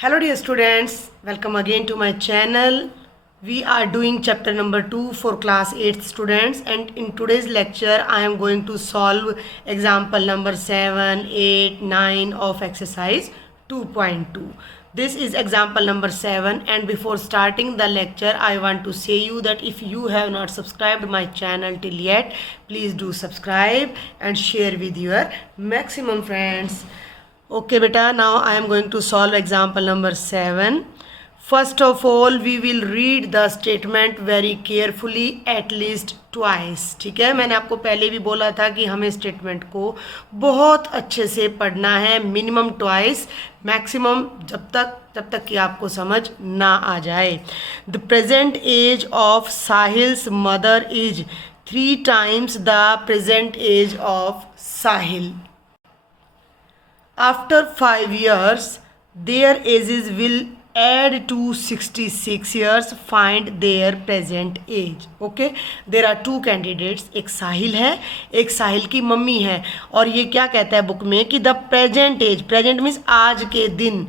Hello dear students, welcome again to my channel. We are doing chapter number 2 for class 8th students, and in today's lecture I am going to solve example number 7, 8, 9 of exercise 2.2. This is example number 7, and before starting the lecture I want to say you that if you have not subscribed my channel till yet, please do subscribe and share with your maximum friends. Okay beta, now I am going to solve example number 7. First of all, we will read the statement very carefully at least twice. ठीक है, मैंने आपको पहले भी बोला था कि हमें स्टेटमेंट को बहुत अच्छे से पढ़ना है, मिनिमम ट्वाइस, मैक्सिमम जब तक कि आपको समझ ना आ जाए. The present age of Sahil's mother is 3 times the present age of Sahil. After 5 years, their ages will add to 66 years. Find their present age. Okay, there are 2 candidates. एक साहिल है, एक साहिल की मम्मी है. और ये क्या कहता है बुक में कि the present age, present means आज के दिन,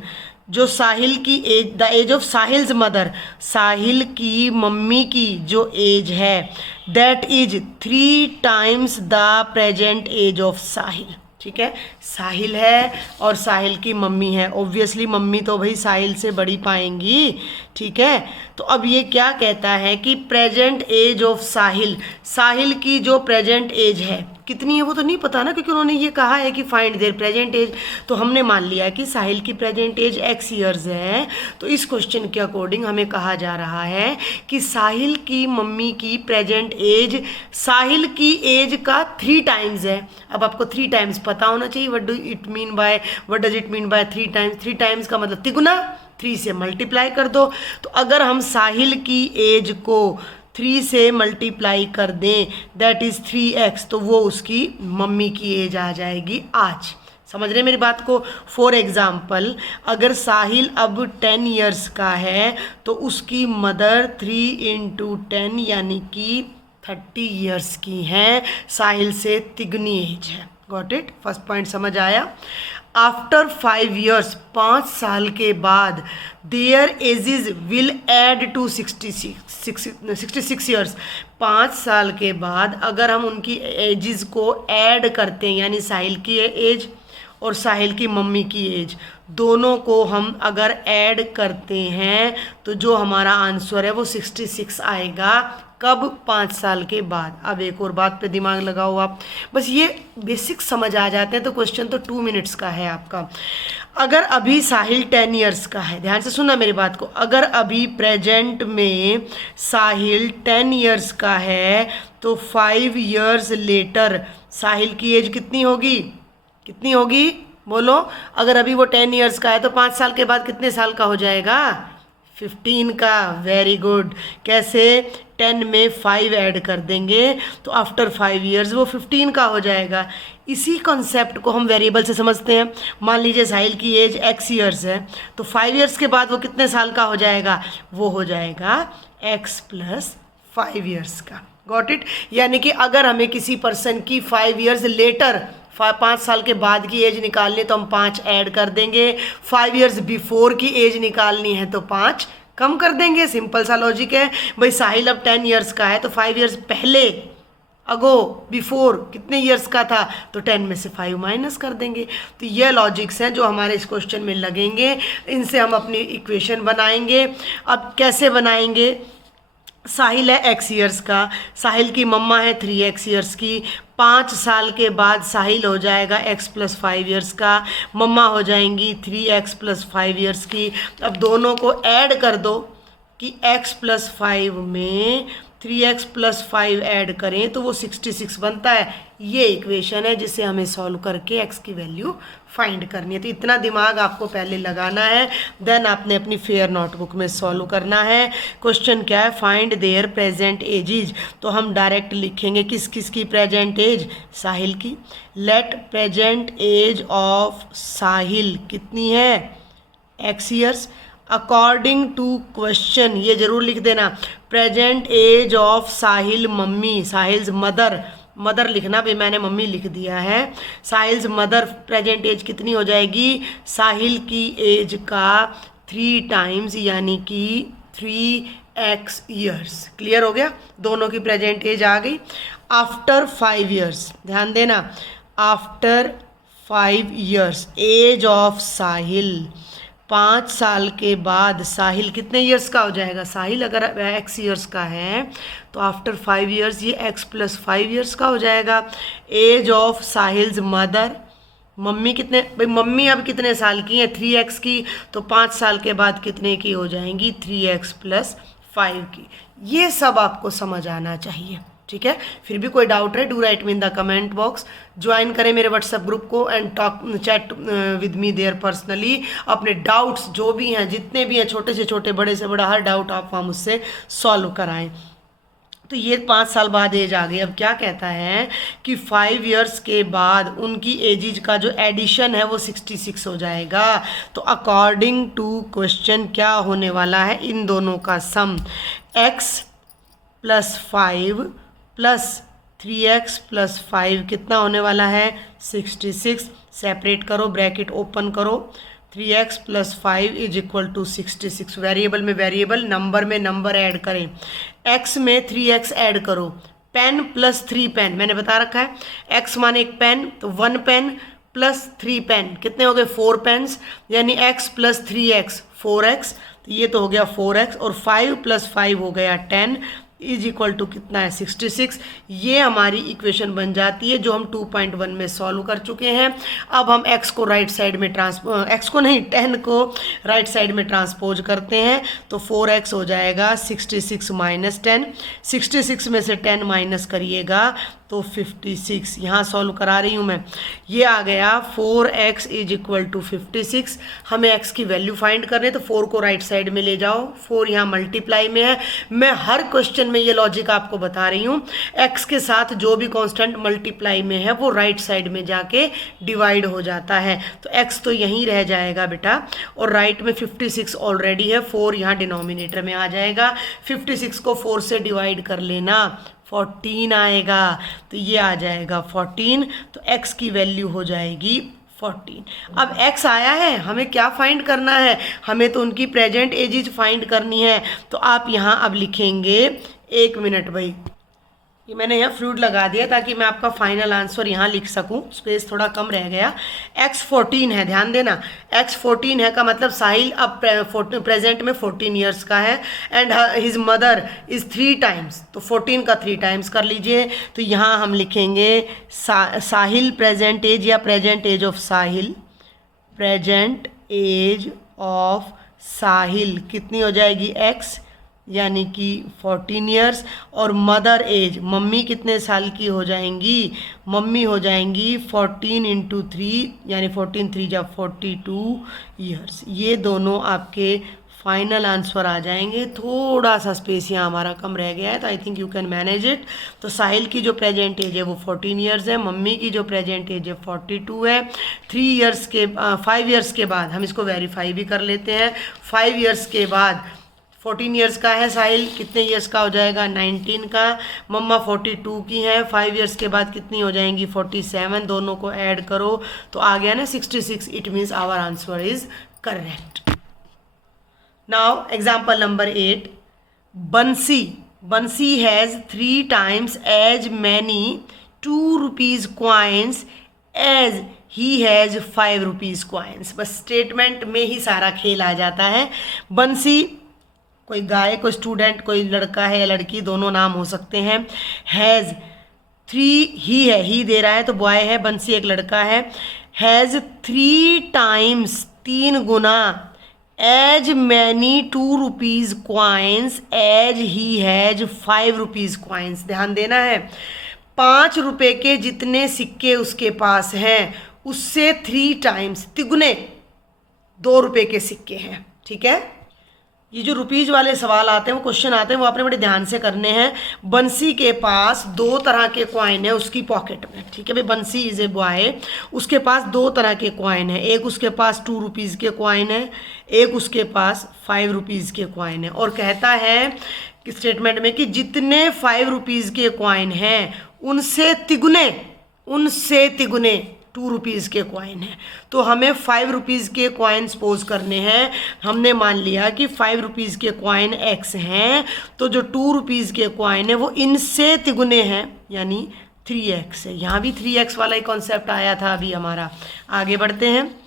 जो साहिल की age, the age of Sahil's mother, Sahil की मम्मी की जो एज है, that is 3 times the present age of Sahil. ठीक है, साहिल है और साहिल की मम्मी है. ऑब्वियसली मम्मी तो भाई साहिल से बड़ी पाएंगी. ठीक है, तो अब ये क्या कहता है कि प्रेजेंट एज ऑफ साहिल, साहिल की जो प्रेजेंट एज है कितनी है वो तो नहीं पता ना, क्योंकि उन्होंने ये कहा है कि फाइंड देयर प्रेजेंट एज. तो हमने मान लिया कि साहिल की प्रेजेंट एज x ईयर्स है. तो इस क्वेश्चन के अकॉर्डिंग हमें कहा जा रहा है कि साहिल की मम्मी की प्रेजेंट एज साहिल की एज का 3 times है. अब आपको 3 times पता होना चाहिए. What does it mean by 3 times. 3 times का मतलब तिगुना, 3 से मल्टीप्लाई कर दो. तो अगर हम साहिल की एज को 3 से मल्टीप्लाई कर दें, दैट इज़ 3x, तो वो उसकी मम्मी की एज आ जाएगी आज. समझ रहे मेरी बात को. फॉर एग्ज़ाम्पल, अगर साहिल अब 10 years का है तो उसकी मदर 3 into 10 यानी कि 30 years की हैं. साहिल से तिगनी एज है. गॉट इट, फर्स्ट पॉइंट समझ आया. आफ्टर 5 years, 5 साल के बाद, their ages will add to 66 years. 5 साल के बाद अगर हम उनकी एजेस को ऐड करते हैं, यानी साहिल की एज और साहिल की मम्मी की एज, दोनों को हम अगर ऐड करते हैं तो जो हमारा आंसर है वो 66 आएगा. कब? 5 साल के बाद. अब एक और बात पे दिमाग लगाओ आप, बस ये बेसिक समझ आ जाते हैं तो क्वेश्चन तो 2 minutes का है आपका. अगर अभी साहिल 10 years का है, ध्यान से सुनना मेरी बात को, अगर अभी प्रेजेंट में साहिल 10 years का है तो 5 years लेटर साहिल की एज कितनी होगी? कितनी होगी बोलो. अगर अभी वो 10 years का है तो 5 साल के बाद कितने साल का हो जाएगा? 15 का. Very good. कैसे? 10 में 5 ऐड कर देंगे तो आफ्टर 5 years वो 15 का हो जाएगा. इसी कॉन्सेप्ट को हम वेरिएबल से समझते हैं. मान लीजिए साहिल की एज x years है तो 5 years के बाद वो कितने साल का हो जाएगा? वो हो जाएगा x + 5 years का. Got it. यानी कि अगर हमें किसी पर्सन की 5 years लेटर, 5 साल के बाद की एज निकालनी है तो हम 5 ऐड कर देंगे. 5 years बिफोर की एज निकालनी है तो 5 कम कर देंगे. सिंपल सा लॉजिक है भाई. साहिल अब 10 years का है तो 5 years पहले, अगो, बिफोर कितने ईयर्स का था तो 10 में से 5 माइनस कर देंगे. तो ये लॉजिक्स हैं जो हमारे इस क्वेश्चन में लगेंगे. इनसे हम अपनी इक्वेशन बनाएंगे. अब कैसे बनाएंगे? साहिल है x years का, साहिल की मम्मा है 3x years की. 5 साल के बाद साहिल हो जाएगा x + 5 years का, मम्मा हो जाएंगी 3x + 5 years की. अब दोनों को ऐड कर दो कि x + 5 में 3x + 5 ऐड करें तो वो 66 बनता है. ये इक्वेशन है जिसे हमें सॉल्व करके x की वैल्यू फाइंड करनी है. तो इतना दिमाग आपको पहले लगाना है, देन आपने अपनी फेयर नोटबुक में सॉल्व करना है. क्वेश्चन क्या है? Find there present edges. तो हम डायरेक्ट लिखेंगे किस किस की प्रेजेंट एज? साहिल की. Let present age of Sahil कितनी है? x years. According to question, ये जरूर लिख देना, present age of Sahil mummy, Sahil's mother, mother लिखना भाई, मैंने मम्मी लिख दिया है. साहिल्स मदर प्रेजेंट एज कितनी हो जाएगी? साहिल की एज का 3 टाइम्स यानी कि 3x ईयर्स। क्लियर हो गया, दोनों की प्रेजेंट एज आ गई। आफ्टर 5 ईयर्स, ध्यान देना, आफ्टर 5 ईयर्स एज ऑफ साहिल, 5 साल के बाद साहिल कितने ईयर्स का हो जाएगा? साहिल अगर x ईयर्स का है तो आफ्टर 5 ईयर्स ये x + 5 ईयर्स का हो जाएगा। Age of Sahil's mother, mummy कितने, भाई मम्मी अब कितने साल की है? 3x की, तो 5 साल के बाद कितने की हो जाएंगी? 3x + 5 की। ये सब आपको समझ आना चाहिए, ठीक है। फिर भी कोई डाउट है, do write me in the comment box. Join करें मेरे व्हाट्सएप ग्रुप को and talk chat with me there personally. अपने डाउट्स जो भी हैं, जितने भी हैं, छोटे से छोटे, बड़े से बड़ा, हर डाउट आप वहाँ मुझसे सॉल्व कराएं। तो ये 5 साल बाद एज आ गई। अब क्या कहता है कि 5 ईयर्स के बाद उनकी एजेज का जो एडिशन है वो 66 हो जाएगा। तो अकॉर्डिंग टू क्वेश्चन क्या होने वाला है? इन दोनों का सम x + 5 + 3x + 5 कितना होने वाला है? 66। सेपरेट करो, ब्रैकेट ओपन करो, 3x + 5 = 66। वेरिएबल में वेरिएबल, नंबर में नंबर ऐड करें। x में 3x ऐड करो, पेन + 3 पेन, मैंने बता रखा है x माने एक पेन, तो 1 पेन + 3 पेन कितने हो गए? 4 पेन्स, यानी x + 3x 4x, तो ये तो हो गया 4x, और 5 + 5 हो गया 10 = कितना है? 66। ये हमारी इक्वेशन बन जाती है जो हम 2.1 में सॉल्व कर चुके हैं। अब हम x को राइट साइड में x को नहीं, 10 को राइट साइड में ट्रांसपोज करते हैं, तो 4x हो जाएगा 66 - 10। 66 में से 10 माइनस करिएगा तो 56। यहाँ सॉल्व करा रही हूँ मैं, ये आ गया 4x = 56। हमें x की वैल्यू फाइंड करने, तो 4 को राइट साइड में ले जाओ, 4 यहाँ मल्टीप्लाई में है। मैं हर क्वेश्चन में ये लॉजिक आपको बता रही हूँ, x के साथ जो भी कांस्टेंट मल्टीप्लाई में है वो राइट साइड में जाके डिवाइड हो जाता है। तो x तो यहीं रह जाएगा बेटा, और राइट में 56 ऑलरेडी है, 4 यहाँ डिनोमिनेटर में आ जाएगा। 56 को 4 से डिवाइड कर लेना, 14 आएगा, तो ये आ जाएगा 14। तो x की वैल्यू हो जाएगी 14। अब x आया है, हमें क्या फाइंड करना है? हमें तो उनकी प्रेजेंट एजेज फाइंड करनी है। तो आप यहाँ अब लिखेंगे, 1 मिनट भाई, ये मैंने यहाँ फ्लूट लगा दिया ताकि मैं आपका फाइनल आंसर यहाँ लिख सकूँ, स्पेस थोड़ा कम रह गया। x 14 है, ध्यान देना, x 14 है का मतलब साहिल अब प्रेजेंट में 14 ईयर्स का है, and his mother is 3 times, तो 14 का 3 टाइम्स कर लीजिए। तो यहाँ हम लिखेंगे साहिल प्रेजेंट एज, या present age of Sahil, present age of Sahil कितनी हो जाएगी? x, यानी कि 14 ईयर्स, और मदर एज, मम्मी कितने साल की हो जाएंगी? मम्मी हो जाएंगी 14 × 3, यानी 14 3 = 42 ईयर्स। ये दोनों आपके फाइनल आंसर आ जाएंगे। थोड़ा सा स्पेस यहाँ हमारा कम रह गया है, तो I think you can manage it. तो साहिल की जो प्रेजेंट एज है वो 14 ईयर्स है, मम्मी की जो प्रेजेंट एज है 42 है। 5 ईयर्स के बाद हम इसको वेरीफाई भी कर लेते हैं। 5 ईयर्स के बाद 14 ईयर्स का है साहिल, कितने ईयर्स का हो जाएगा? 19 का। मम्मा 42 की है, 5 ईयर्स के बाद कितनी हो जाएंगी? 47। दोनों को ऐड करो तो आ गया ना 66। It means our answer is correct. Now example number 8, Bansi has 3 times as many 2 rupees coins as he has 5 rupees coins। बस स्टेटमेंट में ही सारा खेल आ जाता है। बंसी कोई गाय, कोई स्टूडेंट, कोई लड़का है या लड़की, दोनों नाम हो सकते हैं। हैज़ 3 ही है, ही दे रहा है तो बॉय है, बंसी एक लड़का है। हैज़ 3 times 3 गुना as many 2 rupees coins as he has 5 rupees coins। ध्यान देना है, 5 रुपए के जितने सिक्के उसके पास हैं उससे 3 times, तिगुने 2 रुपए के सिक्के हैं। ठीक है, ये जो रुपीज़ वाले सवाल आते हैं, वो क्वेश्चन आते हैं, वो आपने बड़े ध्यान से करने हैं। बंसी के पास 2 तरह के कॉइन है उसकी पॉकेट में। ठीक है भाई, बंसी इज ए बॉय, उसके पास 2 तरह के कॉइन है। एक उसके पास 2 रुपीज़ के कॉइन है, एक उसके पास 5 रुपीज़ के कॉइन है। और कहता है कि स्टेटमेंट में कि जितने 5 रुपीज़ के कॉइन हैं उनसे तिगुने ₹2 के कॉइन है। तो हमें ₹5 के कॉइन सपोज करने हैं। हमने मान लिया कि ₹5 के कॉइन x हैं, तो जो ₹2 के कॉइन है वो इनसे तिगुने हैं, यानी 3x है। यहाँ भी 3x वाला ही कॉन्सेप्ट आया था अभी हमारा। आगे बढ़ते हैं।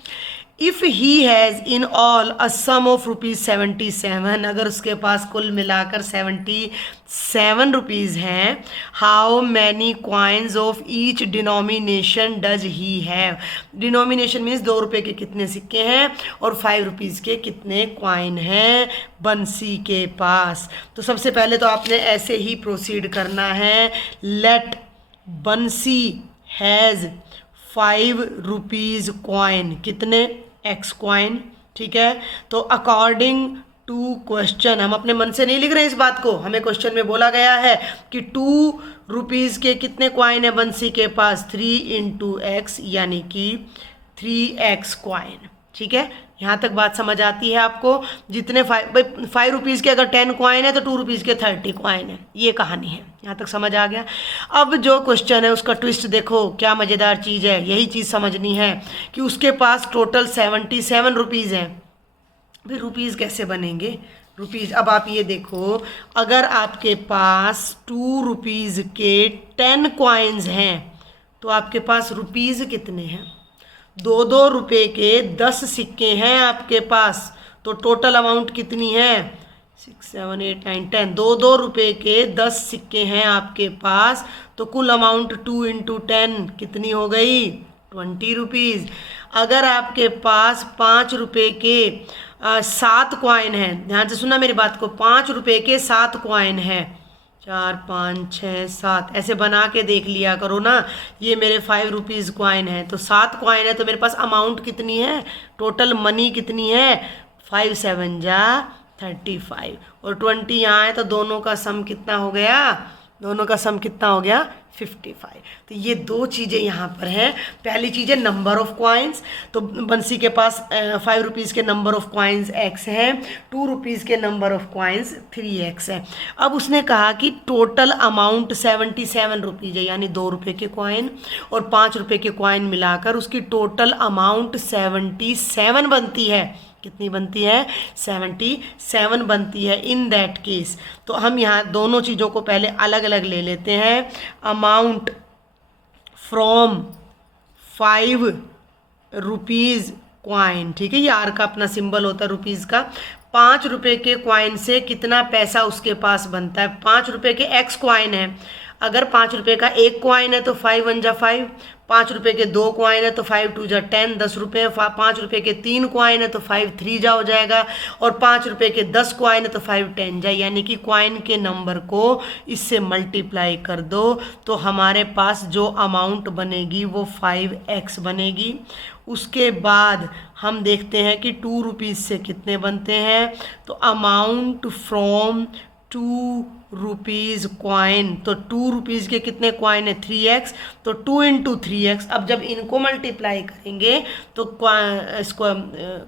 If he has in all a sum of ₹77, अगर उसके पास कुल मिलाकर 77 रुपीज़ हैं, how many coins of each denomination does he have. Denomination means ₹2 के कितने सिक्के हैं और ₹5 के कितने कॉइन हैं बंसी के पास। तो सबसे पहले तो आपने ऐसे ही प्रोसीड करना है। लेट बंसी हैज़ ₹5 कॉइन, कितने x कॉइन, ठीक है। तो अकॉर्डिंग टू क्वेश्चन, हम अपने मन से नहीं लिख रहे हैं इस बात को, हमें क्वेश्चन में बोला गया है कि ₹2 के कितने कॉइन है बंसी के पास, 3 × x, यानी कि 3x कॉइन, ठीक है। यहाँ तक बात समझ आती है आपको। जितने ₹5 के अगर 10 कॉइन है तो ₹2 के 30 कॉइन है, ये कहानी है। यहाँ तक समझ आ गया। अब जो क्वेश्चन है उसका ट्विस्ट देखो, क्या मज़ेदार चीज़ है। यही चीज़ समझनी है कि उसके पास टोटल 77 रुपीज़ हैं। भाई रुपीज़ कैसे बनेंगे रुपीज़? अब आप ये देखो, अगर आपके पास ₹2 के 10 कॉइन्स हैं तो आपके पास रुपीज़ कितने हैं? 2-2 रुपये के 10 सिक्के हैं आपके पास, तो टोटल अमाउंट कितनी है? 6, 7, 8, 9, 10। 2-2 रुपये के 10 सिक्के हैं आपके पास, तो कुल अमाउंट 2 × 10 कितनी हो गई? 20 रुपीज़। अगर आपके पास ₹5 के 7 कॉइन हैं, ध्यान से सुनना मेरी बात को, ₹5 के 7 कॉइन हैं, 4, 5, 6, 7 ऐसे बना के देख लिया करो ना। ये मेरे ₹5 कॉइन है, तो 7 कॉइन है, तो मेरे पास अमाउंट कितनी है, टोटल मनी कितनी है? 5 7 जा 35 और 20 यहाँ है, तो दोनों का सम कितना हो गया? दोनों का सम कितना हो गया? 55। तो ये दो चीज़ें यहाँ पर हैं। पहली चीज़ है नंबर ऑफ कॉइन्स, तो बंसी के पास ₹5 के नंबर ऑफ कॉइन्स x हैं, ₹2 के नंबर ऑफ कॉइन्स 3x है। अब उसने कहा कि टोटल अमाउंट 77 रुपीज़ है, यानी ₹2 के कॉइन और ₹5 के कॉइन मिलाकर उसकी टोटल अमाउंट 77 बनती है। कितनी बनती है? 77 बनती है। इन दैट केस, तो हम यहाँ दोनों चीज़ों को पहले अलग अलग ले लेते हैं। अमाउंट फ्रॉम ₹5 कॉइन, ठीक है, ये आर का अपना सिंबल होता है रुपीज़ का। ₹5 के कॉइन से कितना पैसा उसके पास बनता है? ₹5 के x कॉइन है, अगर ₹5 का 1 कॉइन है तो 5 1 जा 5, ₹5 के 2 कॉइन है तो 5 2 जा 10, ₹10, ₹5 के 3 कॉइन है तो 5 3 जा हो जाएगा, और ₹5 के 10 कॉइन है तो 5 10 जा, यानी कि कॉइन के नंबर को इससे मल्टीप्लाई कर दो तो हमारे पास जो अमाउंट बनेगी वो 5x बनेगी। उसके बाद हम देखते हैं कि ₹2 से कितने बनते हैं, तो अमाउंट फ्रॉम ₹2 कॉइन, तो ₹2 के कितने कॉइन है? 3x, तो 2 × 3x। अब जब इनको मल्टीप्लाई करेंगे तो इसको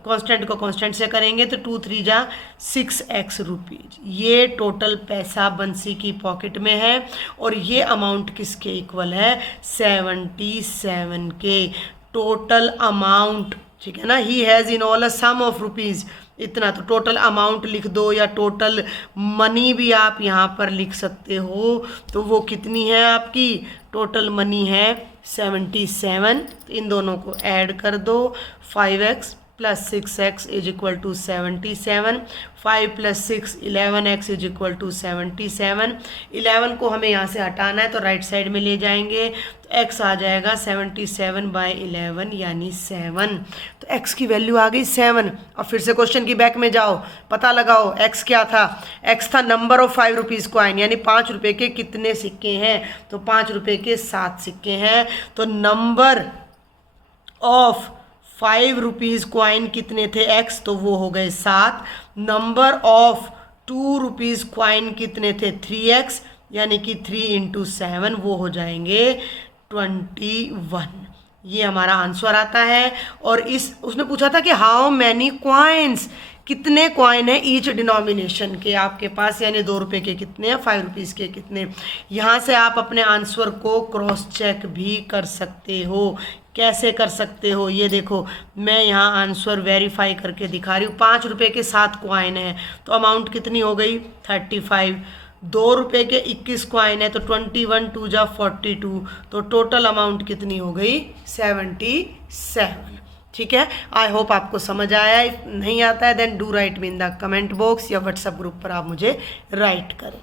कांस्टेंट को कांस्टेंट से करेंगे तो 2 3 जा 6x रुपीज़। ये टोटल पैसा बंसी की पॉकेट में है, और ये अमाउंट किसके इक्वल है? 77 के। टोटल अमाउंट, ठीक है ना, he has in all a sum of rupees, इतना। तो टोटल अमाउंट लिख दो, या टोटल मनी भी आप यहाँ पर लिख सकते हो। तो वो कितनी है आपकी? टोटल मनी है 77। तो इन दोनों को ऐड कर दो, 5x + 6x = 77, 5 + 6 11x = 77। 11 को हमें यहाँ से हटाना है तो राइट साइड में ले जाएंगे, तो x आ जाएगा 77/11 यानी 7। तो x की वैल्यू आ गई 7। और फिर से क्वेश्चन की बैक में जाओ, पता लगाओ x क्या था? x था नंबर ऑफ ₹5 कॉइन, यानी ₹5 के कितने सिक्के हैं? तो ₹5 के 7 सिक्के हैं। तो नंबर ऑफ ₹5 कॉइन कितने थे? x, तो वो हो गए 7। नंबर ऑफ ₹2 कॉइन कितने थे? 3x, यानी कि 3 × 7 वो हो जाएंगे 21। ये हमारा आंसर आता है। और उसने पूछा था कि हाउ मैनी कॉइन्स, कितने कॉइन है ईच डिनोमिनेशन के आपके पास, यानी ₹2 के कितने हैं, ₹5 के कितने। यहाँ से आप अपने आंसर को क्रॉस चेक भी कर सकते हो कैसे कर सकते हो, ये देखो मैं यहाँ आंसर वेरीफाई करके दिखा रही हूँ। 5 रुपये के 7 कॉइन है तो अमाउंट कितनी हो गई 35। 2 रुपये के 21 कॉइन है तो 21 2 जा 42, तो टोटल अमाउंट कितनी हो गई 77। ठीक है, आई होप आपको समझ आया। If नहीं आता है then do write me in the comment box या व्हाट्सएप ग्रुप पर आप मुझे राइट करें।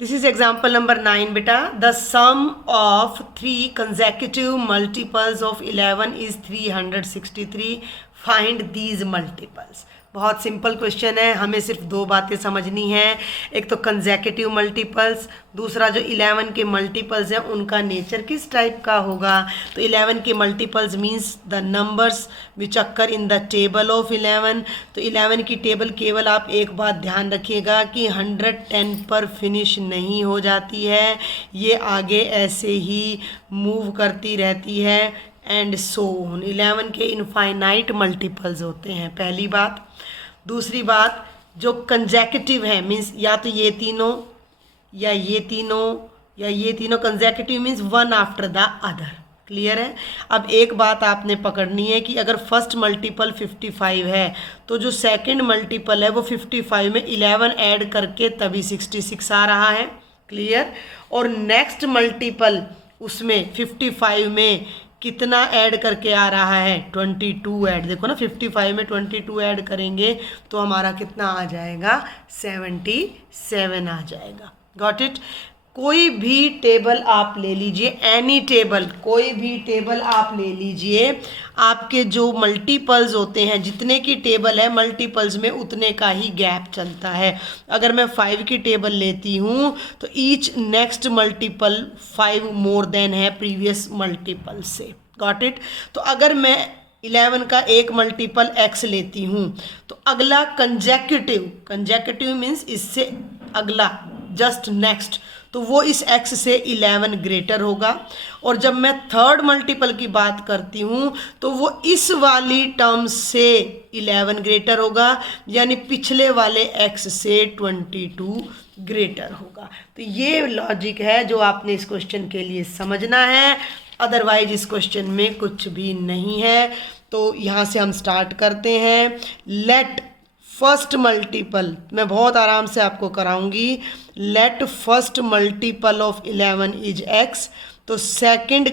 दिस इज एग्जाम्पल नंबर 9 बेटा। The sum of 3 consecutive multiples of 11 is 363, find these multiples. बहुत सिंपल क्वेश्चन है, हमें सिर्फ 2 बातें समझनी है। एक तो कंसेक्यूटिव मल्टीपल्स, दूसरा जो 11 के मल्टीपल्स हैं उनका नेचर किस टाइप का होगा। तो 11 के multiples means the numbers which occur in the table of 11। तो 11 की टेबल केवल आप एक बात ध्यान रखिएगा कि 110 पर फिनिश नहीं हो जाती है, ये आगे ऐसे ही मूव करती रहती है एंड सो ऑन। 11 के इनफाइनाइट मल्टीपल्स होते हैं, पहली बात। दूसरी बात, जो कंसेक्यूटिव है मीन्स या तो ये तीनों या ये तीनों या ये तीनों, consecutive means one after the other. Clear है। अब एक बात आपने पकड़नी है कि अगर फर्स्ट मल्टीपल 55 है तो जो सेकंड मल्टीपल है वो 55 में 11 ऐड करके तभी 66 आ रहा है। क्लियर। और नेक्स्ट मल्टीपल उसमें 55 में कितना ऐड करके आ रहा है 22 ऐड। देखो ना 55 में 22 ऐड करेंगे तो हमारा कितना आ जाएगा 77 आ जाएगा। Got it. कोई भी टेबल आप ले लीजिए, एनी टेबल, कोई भी टेबल आप ले लीजिए, आपके जो मल्टीपल्स होते हैं, जितने की टेबल है मल्टीपल्स में उतने का ही गैप चलता है। अगर मैं 5 की टेबल लेती हूँ तो each next multiple 5 more than है प्रीवियस मल्टीपल से। Got it. तो अगर मैं 11 का एक मल्टीपल x लेती हूँ तो अगला कंजेक्यूटिव मीन्स इससे अगला जस्ट नेक्स्ट, तो वो इस x से 11 ग्रेटर होगा। और जब मैं थर्ड मल्टीपल की बात करती हूँ तो वो इस वाली टर्म से 11 ग्रेटर होगा, यानी पिछले वाले x से 22 ग्रेटर होगा। तो ये लॉजिक है जो आपने इस क्वेश्चन के लिए समझना है, अदरवाइज इस क्वेश्चन में कुछ भी नहीं है। तो यहाँ से हम स्टार्ट करते हैं। लेट फर्स्ट मल्टीपल, मैं बहुत आराम से आपको कराऊंगी। Let first multiple of 11 is x, तो सेकंड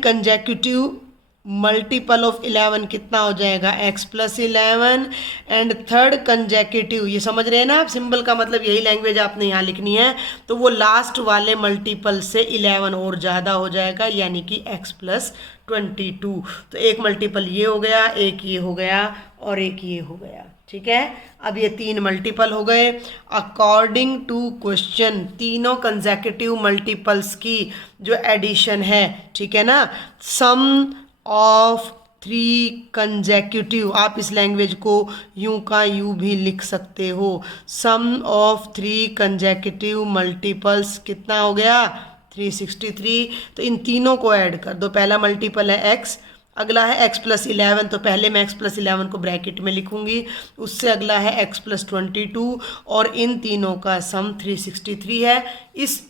कंजेक्यूटिव मल्टीपल ऑफ 11 कितना हो जाएगा x plus 11। And third consecutive, ये समझ रहे हैं ना आप, सिंबल का मतलब यही लैंग्वेज आपने यहाँ लिखनी है, तो वो लास्ट वाले मल्टीपल से 11 और ज़्यादा हो जाएगा, यानी कि x प्लस 22। तो एक मल्टीपल ये हो गया, एक ये हो गया और एक ये हो गया। ठीक है, अब ये 3 मल्टीपल हो गए। अकॉर्डिंग टू क्वेश्चन तीनों कंसेक्यूटिव मल्टीपल्स की जो एडिशन है, ठीक है ना, सम ऑफ 3 कंसेक्यूटिव, आप इस लैंग्वेज को यूं का यूं भी लिख सकते हो। सम ऑफ 3 कंसेक्यूटिव मल्टीपल्स कितना हो गया 363। तो इन तीनों को ऐड कर दो। पहला मल्टीपल है x, अगला है x प्लस 11, तो पहले मैं x प्लस 11 को ब्रैकेट में लिखूंगी, उससे अगला है x प्लस 22 और इन तीनों का सम 363 है। इस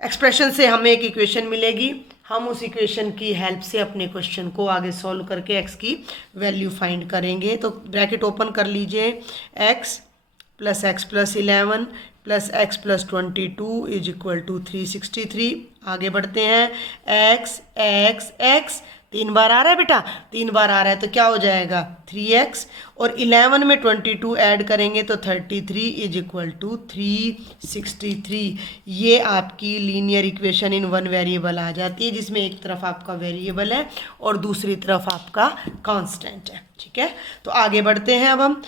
एक्सप्रेशन से हमें एक इक्वेशन मिलेगी, हम उस इक्वेशन की हेल्प से अपने क्वेश्चन को आगे सॉल्व करके x की वैल्यू फाइंड करेंगे। तो ब्रैकेट ओपन कर लीजिए, x plus 11 plus x plus 22 is equal to 363। आगे बढ़ते हैं, x 3 बार आ रहा है बेटा, 3 बार आ रहा है तो क्या हो जाएगा 3x, और 11 में 22 ऐड करेंगे तो 33 इज इक्वल टू 363। ये आपकी linear equation in one variable आ जाती है, जिसमें एक तरफ आपका वेरिएबल है और दूसरी तरफ आपका कांस्टेंट है। ठीक है, तो आगे बढ़ते हैं। अब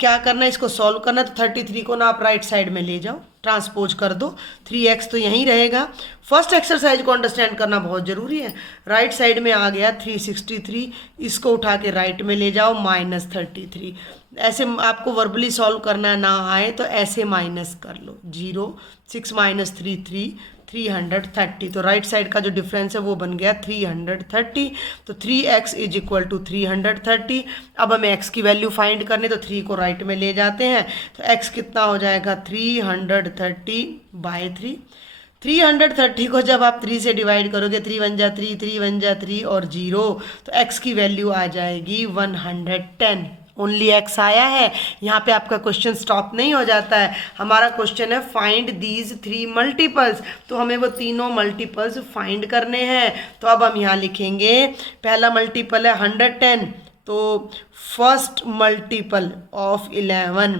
क्या करना है, इसको सॉल्व करना। तो 33 को ना आप राइट साइड में ले जाओ, ट्रांसपोज कर दो, 3x तो यहीं रहेगा। फर्स्ट एक्सरसाइज को अंडरस्टैंड करना बहुत ज़रूरी है। राइट साइड में आ गया 363, इसको उठा के राइट में ले जाओ -33। ऐसे आपको वर्बली सॉल्व करना ना आए तो ऐसे माइनस कर लो, 0 6 - 3 330। तो राइट साइड का जो डिफरेंस है वो बन गया 330। तो 3x इज इक्वल टू 330। अब हमें x की वैल्यू फाइंड करनी, तो 3 को राइट में ले जाते हैं, तो x कितना हो जाएगा 330/3। 330 को जब आप 3 से डिवाइड करोगे, 3 1 जा 3, 3 1 जा 3 और 0, तो x की वैल्यू आ जाएगी 110। ओनली x आया है। यहाँ पे आपका क्वेश्चन स्टॉप नहीं हो जाता है। हमारा क्वेश्चन है फाइंड दीज 3 मल्टीपल्स, तो हमें वो तीनों मल्टीपल्स फाइंड करने हैं। तो अब हम यहाँ लिखेंगे, पहला मल्टीपल है 110, तो first multiple of 11,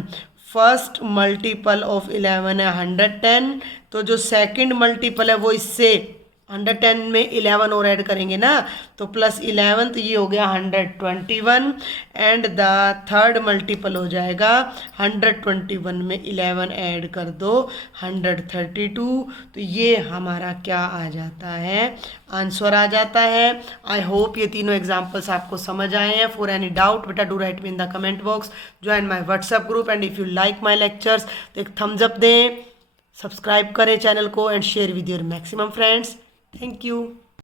first multiple of 11 है 110, तो जो सेकंड मल्टीपल है वो इससे 110 में 11 और ऐड करेंगे ना, तो प्लस 11, तो ये हो गया 121, एंड द थर्ड मल्टीपल हो जाएगा 121 में 11 ऐड कर दो 132, तो ये हमारा क्या आ जाता है, आंसर आ जाता है। आई होप ये तीनों एग्जाम्पल्स आपको समझ आए हैं। फॉर एनी डाउट बेटा do write me in the comment box, join my WhatsApp group, and if you like my lectures तो एक थम्स अप दें, सब्सक्राइब करें चैनल को, and share with your maximum friends. Thank you.